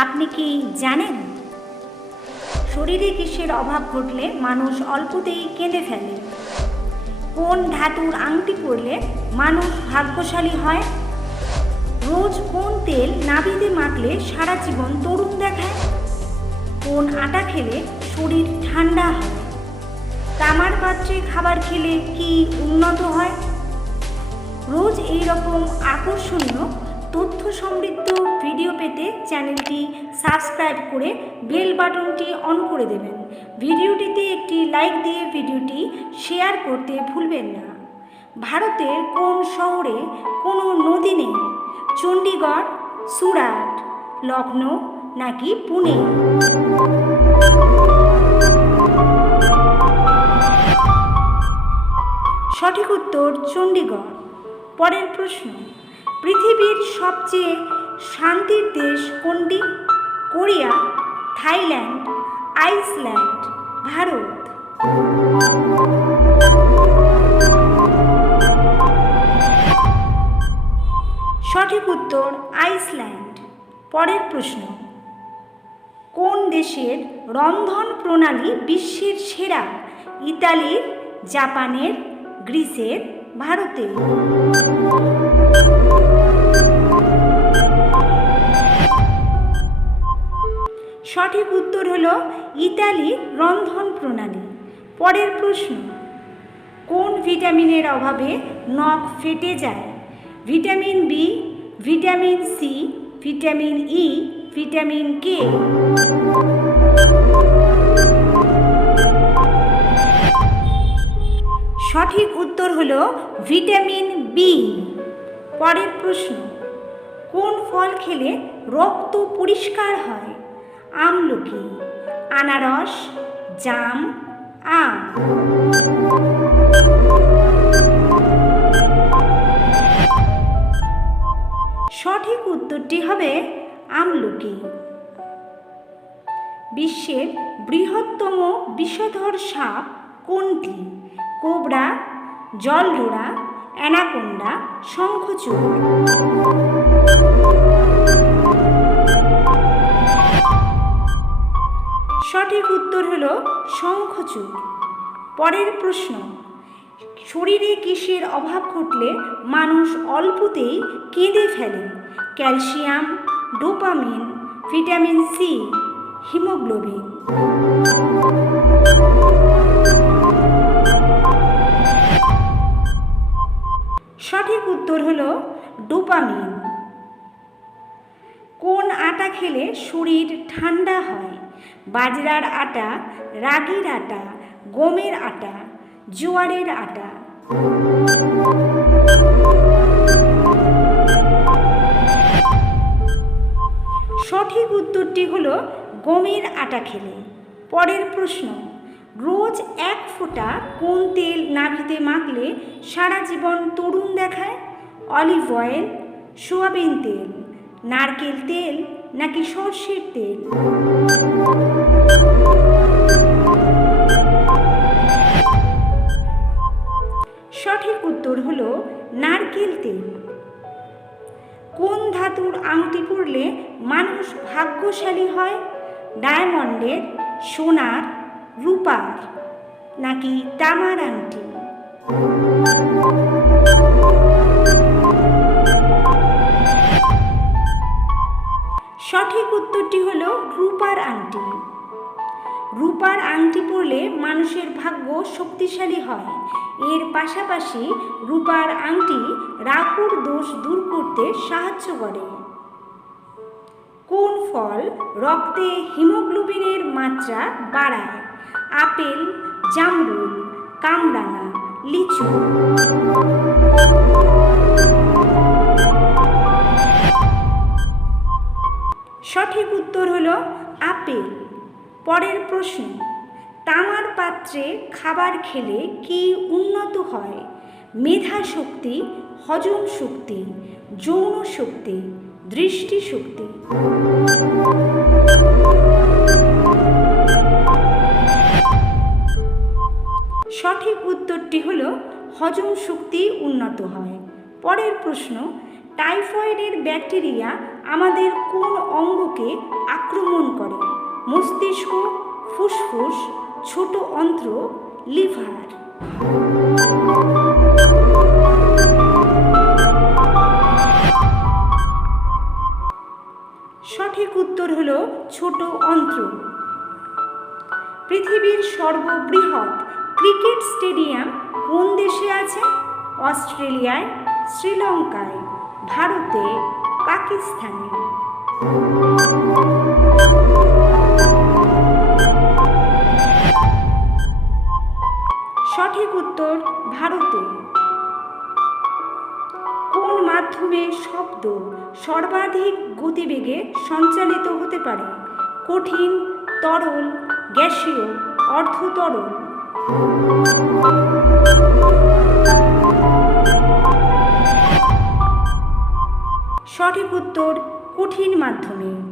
আপনি কি জানেন শরীরে কিসের অভাব ঘটলে মানুষ অল্পতেই কেঁদে ফেলে? কোন ধাতুর আংটি পরলে মানুষ ভাগ্যশালী হয়? রোজ কোন তেল নাভিতে মাখলে সারা জীবন তরুণ দেখায়? কোন আটা খেলে শরীর ঠান্ডা হয়? তামার পাত্রে খাবার খেলে কি উন্নত হয়? রোজ এই রকম আকর্ষণীয় তথ্য সমৃদ্ধ ভিডিও পেতে চ্যানেলটি সাবস্ক্রাইব করে বেল বাটনটি অন করে দেবেন। ভিডিওটিতে একটি লাইক দিয়ে ভিডিওটি শেয়ার করতে ভুলবেন না। ভারতের কোন শহরে কোনো নদী নেই? চণ্ডীগড়, সুরাট, লখনৌ নাকি পুনে? সঠিক উত্তর চণ্ডীগড়। পরের প্রশ্ন, পৃথিবীর সবচেয়ে শান্তির দেশ কোনটি? Korea, Thailand, Iceland, Bharat? সঠিক উত্তর আইসল্যান্ড। পরের প্রশ্ন, কোন দেশের রন্ধন প্রণালী বিশ্বের সেরা? ইতালির, জাপানের, গ্রিসের, ভারতের? সঠিক উত্তর হলো ইতালির রন্ধন প্রণালী। পরের প্রশ্ন, কোন ভিটামিনের অভাবে নখ ফেটে যায়? Vitamin B, vitamin C, vitamin E, vitamin K? সঠিক উত্তর হলো ভিটামিন বি। পরের প্রশ্ন, কোন ফল খেলে রক্ত পরিষ্কার হয়? আমলকি, আনারস, জাম, আম? সঠিক উত্তরটি হবে আমলকি। বিশ্বের বৃহত্তম বিষধর সাপ কোনটি? কোবরা, জলজোড়া, অ্যানাকোন্ডা, শঙ্খচূড়? সঠিক উত্তর হলো শঙ্খচূড়। পরের প্রশ্ন, শরীরে কিসের অভাব ঘটলে মানুষ অল্পতেই কেঁদে ফেলে? Calcium, dopamine, vitamin C, haemoglobin? সঠিক উত্তর হলো ডোপামিন। কোন আটা খেলে শরীর ঠান্ডা হয়? বাজরার আটা, রাগির আটা, গমের আটা, জোয়ারের আটা? সঠিক উত্তরটি হলো গমের আটা খেলে। পরের প্রশ্ন, রোজ এক ফোঁটা কোন তেল নাভিতে মাখলে সারা জীবন তরুণ দেখায়? অলিভ অয়েল, সয়াবিন তেল, নারকেল তেল নাকি সর্ষের তেল? সঠিক উত্তর হলো নারকেল তেল। কোন ধাতুর আংটি পরলে মানুষ ভাগ্যশালী হয়? ডায়মন্ডের, সোনার, রূপার নাকি তামার আংটি? সঠিক উত্তরটি হলো রূপার আংটি। রূপার আংটি পরলে মানুষের ভাগ্য শক্তিশালী হয়। এর পাশাপাশি রূপার আংটি রাহুর দোষ দূর করতে সাহায্য করে। কোন ফল রক্তে হিমোগ্লোবিনের মাত্রা বাড়ায়? আপেল, জামরুল, কামরাঙা, লিচু? সঠিক উত্তর হলো আপেল। পরের প্রশ্ন, তামার পাত্রে খাবার খেলে কি উন্নত হয়? মেধা শক্তি, হজম শক্তি, যৌন শক্তি, দৃষ্টিশক্তি? সঠিক উত্তরটি হলো হজম শক্তি উন্নত হয়। পরের প্রশ্ন, টাইফয়েডের ব্যাকটেরিয়া আমাদের কোন অঙ্গকে আক্রমণ করে? মস্তিষ্ক, ফুসফুস, ছোট অন্ত্র, লিভার। সঠিক উত্তর হলো ছোট অন্ত্র। পৃথিবীর সর্ববৃহৎ ক্রিকেট স্টেডিয়াম কোন দেশে আছে? অস্ট্রেলিয়ায়, শ্রীলঙ্কায়, ভারতে, পাকিস্তানে। সঠিক উত্তর ভারতে। কোন মাধ্যমে শব্দ সর্বাধিক গতিবেগে সঞ্চালিত হতে পারে? কঠিন, তরল, গ্যাসীয়, অর্ধতরল। সঠিক উত্তর কঠিন মাধ্যমে।